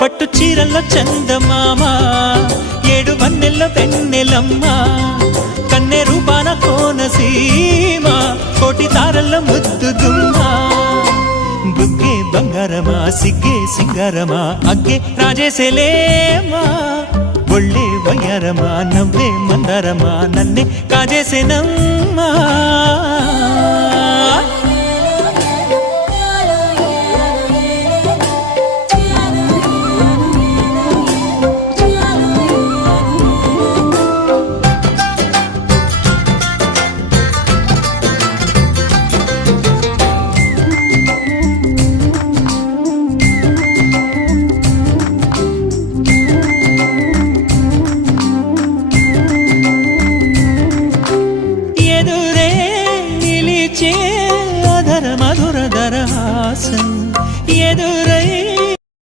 పట్టు చీరల్లో చందమామ ఏడు వన్నెల్లో వెన్నెలమ్మ కన్నె రూపాన కోనసీమ కోటి తారల్లో ముద్దు గుమ్మ బుగ్గే బంగారమా సిగ్గే సింగారమా అగ్గే రాజేసేలేమా ఒళ్ళే వయ్యారమా నవ్వే మందారమా నన్నే కాజేసేనమ్మా